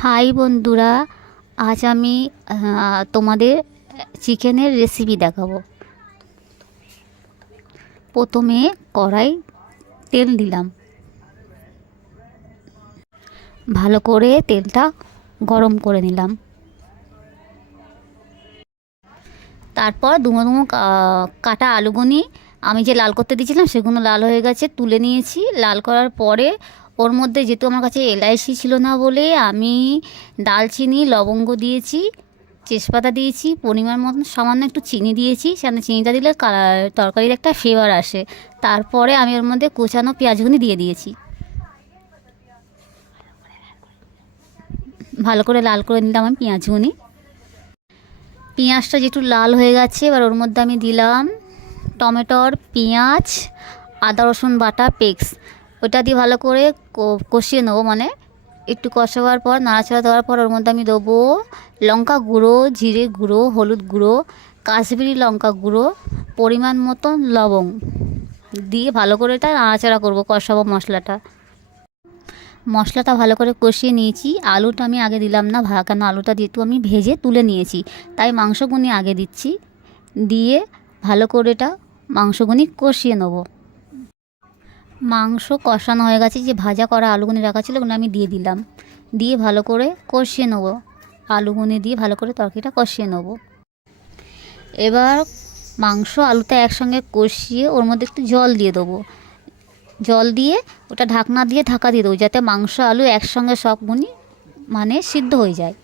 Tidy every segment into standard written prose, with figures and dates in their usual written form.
High বন্ধুরা, আজ আমি তোমাদের চিকেনের রেসিপি দেখাবো। প্রথমে কড়াই তেল দিলাম, ভালো করে তেলটা গরম করে নিলাম। তারপর দুমো দুমো কাটা আলুগুনি আমি যে লাল করতে দিয়েছিলাম সেগুলো লাল হয়ে গেছে, তুলে নিয়েছি। লাল করার পরে ওর মধ্যে যেহেতু আমার কাছে এলাইচি ছিল না বলে আমি দালচিনি লবঙ্গ দিয়েছি, তেজপাতা দিয়েছি, পরিমাণ মতন সামান্য একটু চিনি দিয়েছি। সেখানে চিনিটা দিলে তরকারির একটা ফ্লেভার আসে। তারপরে আমি ওর মধ্যে কুচানো পেঁয়াজগুনি দিয়ে দিয়েছি, ভালো করে লাল করে নিলাম আমি পেঁয়াজগুনি। পেঁয়াজটা যেটু লাল হয়ে গেছে, এবার ওর মধ্যে আমি দিলাম টমেটোর, পেঁয়াজ, আদা রসুন বাটা পেস্ট। ওটা দিয়ে ভালো করে কষিয়ে নেবো, মানে একটু কষাবার পর নাড়াচাড়া দেওয়ার পর ওর মধ্যে আমি দেবো লঙ্কা গুঁড়ো, জিরে গুঁড়ো, হলুদ গুঁড়ো, কাশ্মীরি লঙ্কা গুঁড়ো, পরিমাণ মতন লবণ দিয়ে ভালো করে এটা নাড়াচাড়া করবো, কষাবো মশলাটা ভালো করে কষিয়ে নিয়েছি। আলুটা আমি আগে দিলাম না, কেন আলুটা যেহেতু আমি ভেজে তুলে নিয়েছি, তাই মাংসগুনি আগে দিচ্ছি। দিয়ে ভালো করে এটা মাংসগুনি কষিয়ে নেবো। মাংস কষানো হয়ে গেছে, যে ভাজা করা আলুগুনি রাখা ছিল ওগুলো আমি দিয়ে দিলাম। দিয়ে ভালো করে কষিয়ে নেবো, আলুগুনি দিয়ে ভালো করে তরকারিটা কষিয়ে নেবো। এবার মাংস আলুটা একসঙ্গে কষিয়ে ওর মধ্যে একটু জল দিয়ে দেবো। জল দিয়ে ওটা ঢাকনা দিয়ে ঢাকা দিয়ে দেবো, যাতে মাংস আলু একসঙ্গে সবগুনি মানে সিদ্ধ হয়ে যায়।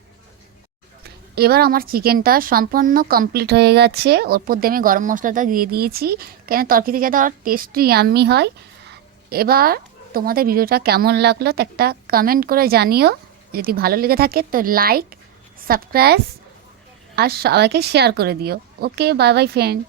এবার আমার চিকেনটা সম্পূর্ণ কমপ্লিট হয়ে গেছে। ওর দিয়ে আমি গরম মশলাটা দিয়ে দিয়েছি, কেন তরকারিতে যাতে আর টেস্টি ইয়াম্মি হয়। এবার তোমাদের ভিডিওটা কেমন লাগলো তো একটা কমেন্ট করে জানিও। যদি ভালো লেগে থাকে তো লাইক, সাবস্ক্রাইব আর সবাইকে শেয়ার করে দিও। ওকে, বাই বাই ফ্রেন্ড।